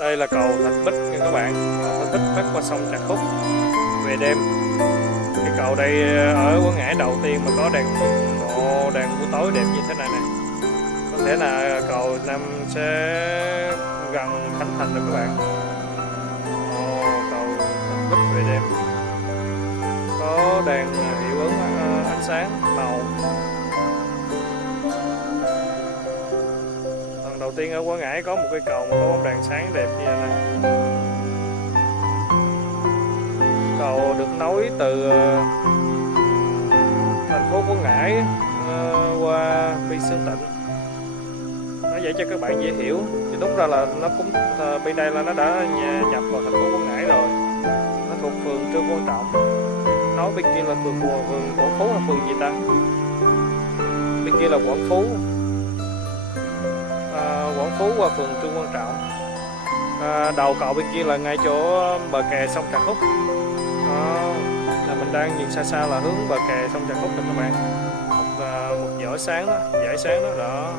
Đây là cầu Thạch Bích nha các bạn. Cầu Thạch Bích bắc qua sông Trà Khúc về đêm. Cái cầu đây ở Quảng Ngãi đầu tiên mà có đèn ngộ, đèn buổi tối đẹp như thế này nè. Có thể là cầu năm sẽ gần khánh thành rồi các bạn. Cầu Thạch Bích về đêm có đèn hiệu ứng ánh sáng màu. Lần đầu tiên ở Quảng Ngãi có một cây cầu mà có bóng đèn sáng đẹp như thế này. Cầu được nối từ thành phố Quảng Ngãi qua Phi Sơn Tịnh. Nó vậy cho các bạn dễ hiểu. Thì đúng ra là nó cũng bên đây là nó đã nhập vào thành phố Quảng Ngãi rồi. Nó thuộc phường Trương Quang Trọng. Nói bên kia là phường Quảng Phú là phường gì ta? Bên kia là Quảng Phú. Quảng Phú qua phường Trương Quang Trọng. Đầu cầu bên kia là ngay chỗ bờ kè sông Trà Khúc. Là mình đang nhìn xa xa là hướng bờ kè sông Trà Khúc rồi các bạn. Một dải sáng đó,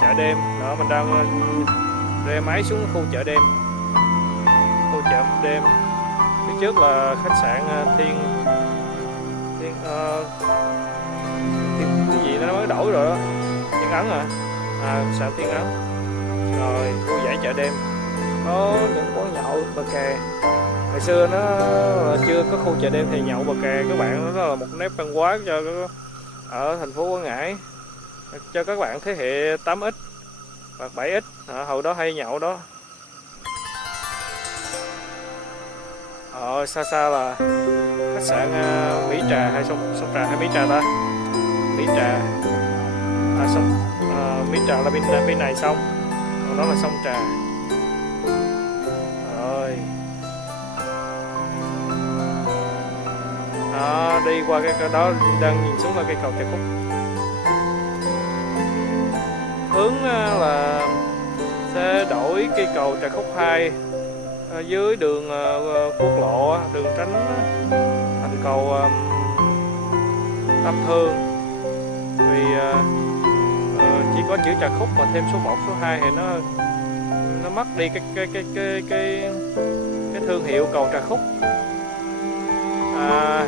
chợ đêm đó, mình đang rê máy xuống khu chợ đêm, khu chợ đêm. Phía trước là khách sạn Thiên cái gì nó mới đổi rồi đó, Thiên Ấn sạn Thiên Ấn. Rồi khu dãy chợ đêm có những quán nhậu bờ kè. Ngày xưa nó chưa có khu chợ đêm thì nhậu bờ kè các bạn, nó là một nét văn hóa cho ở thành phố Quảng Ngãi, cho các bạn thế hệ 8X hoặc 7X hồi đó hay nhậu đó. Xa xa là khách sạn Mỹ Trà hay sông Trà hay Mỹ Trà ta? Mỹ Trà. Mỹ Trà là bên này sông, còn đó là sông Trà. Rồi. Đi qua cái đó đang nhìn xuống là cây cầu Trà Khúc. Hướng là sẽ đổi cây cầu Trà Khúc 2 dưới đường quốc lộ, đường tránh thành cầu Tam Thương. Vì chỉ có chữ Trà Khúc mà thêm số 1, số 2 thì nó mất đi cái thương hiệu cầu Trà Khúc.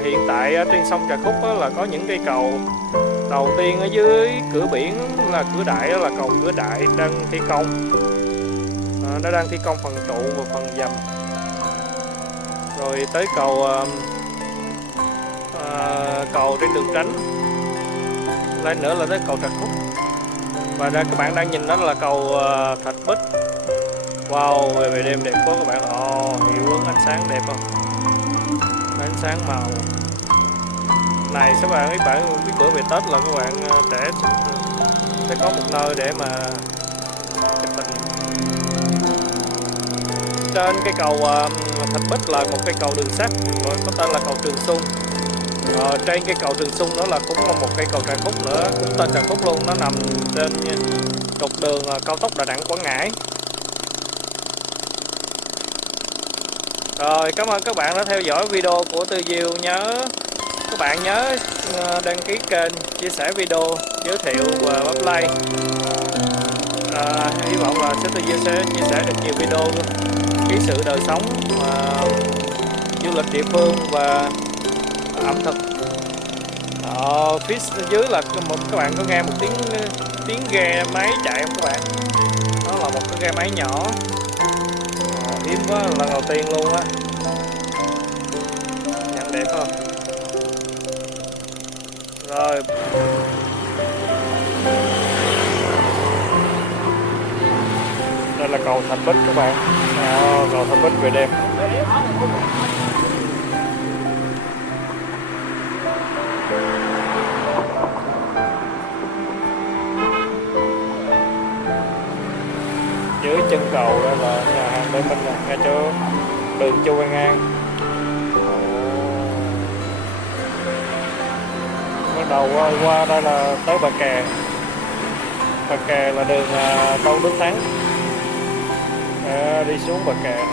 Hiện tại trên sông Trà Khúc là có những cây cầu. Đầu tiên ở dưới cửa biển là cửa đại, là cầu cửa đại đang thi công. Nó đang thi công phần trụ và phần dầm. Rồi tới cầu trên đường tránh, lên nữa là tới cầu Trà Khúc. Và các bạn đang nhìn đó là cầu Thạch Bích. Wow, về đêm đẹp quá các bạn. Hiệu ứng ánh sáng đẹp không? Ánh sáng màu này các bạn biết bữa về Tết là các bạn trẻ sẽ có một nơi để mà chụp hình. Trên cái cầu Thạch Bích là một cây cầu đường sắt có tên là cầu Trường Xuân. Trên cái cầu Trường Xuân đó là cũng có một cây cầu Trà Khúc nữa, cũng tên Trà Khúc luôn. Nó nằm trên trục đường cao tốc Đà Nẵng Quảng Ngãi. Rồi, cảm ơn các bạn đã theo dõi video của Tư Diêu. Các bạn nhớ đăng ký kênh, chia sẻ video, giới thiệu và bấm like. Hy vọng là Tư Diêu sẽ chia sẻ được nhiều video ký sự đời sống, du lịch địa phương và ẩm thực. Phía dưới là các bạn có nghe một tiếng ghe máy chạy không các bạn? Đó là một cái ghe máy nhỏ. Hiếm quá, lần đầu tiên luôn á. Nhận đẹp không? Rồi. Đây là cầu Thạch Bích các bạn. Cầu Thạch Bích về đêm. Dưới chân cầu đó là nhà hàng bên mình, ngay chỗ đường Chu Văn An. Bắt đầu qua đây là tới bờ kè. Bờ kè là đường Tôn Đức Thắng. Đi xuống bờ kè này.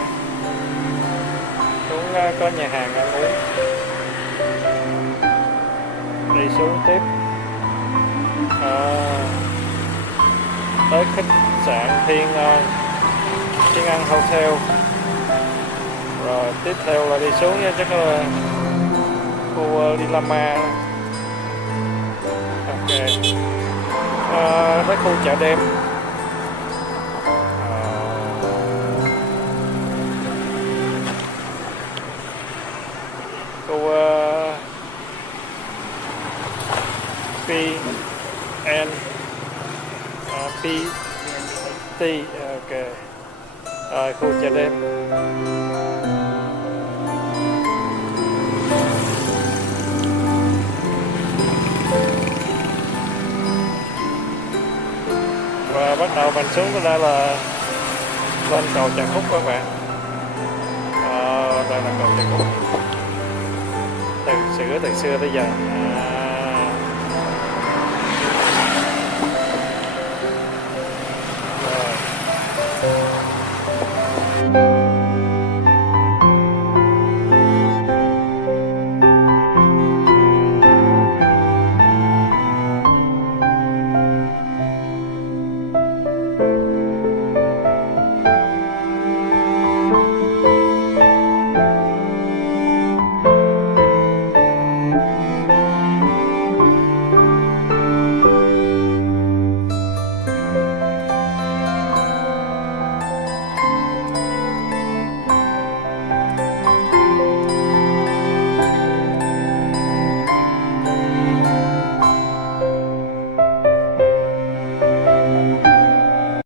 Xuống có nhà hàng ăn uống. Đi xuống tiếp. tới khách sạn Thiên Ân Hotel. Rồi tiếp theo là đi xuống nha, chắc là khu Lilama. Ok, tới khu chợ đêm. Khu PT. Ok, rồi khu chợ đêm. Và bắt đầu mình xuống đây là lên cầu Trà Khúc các bạn. Đây là cầu Trà Khúc từ xưa tới giờ.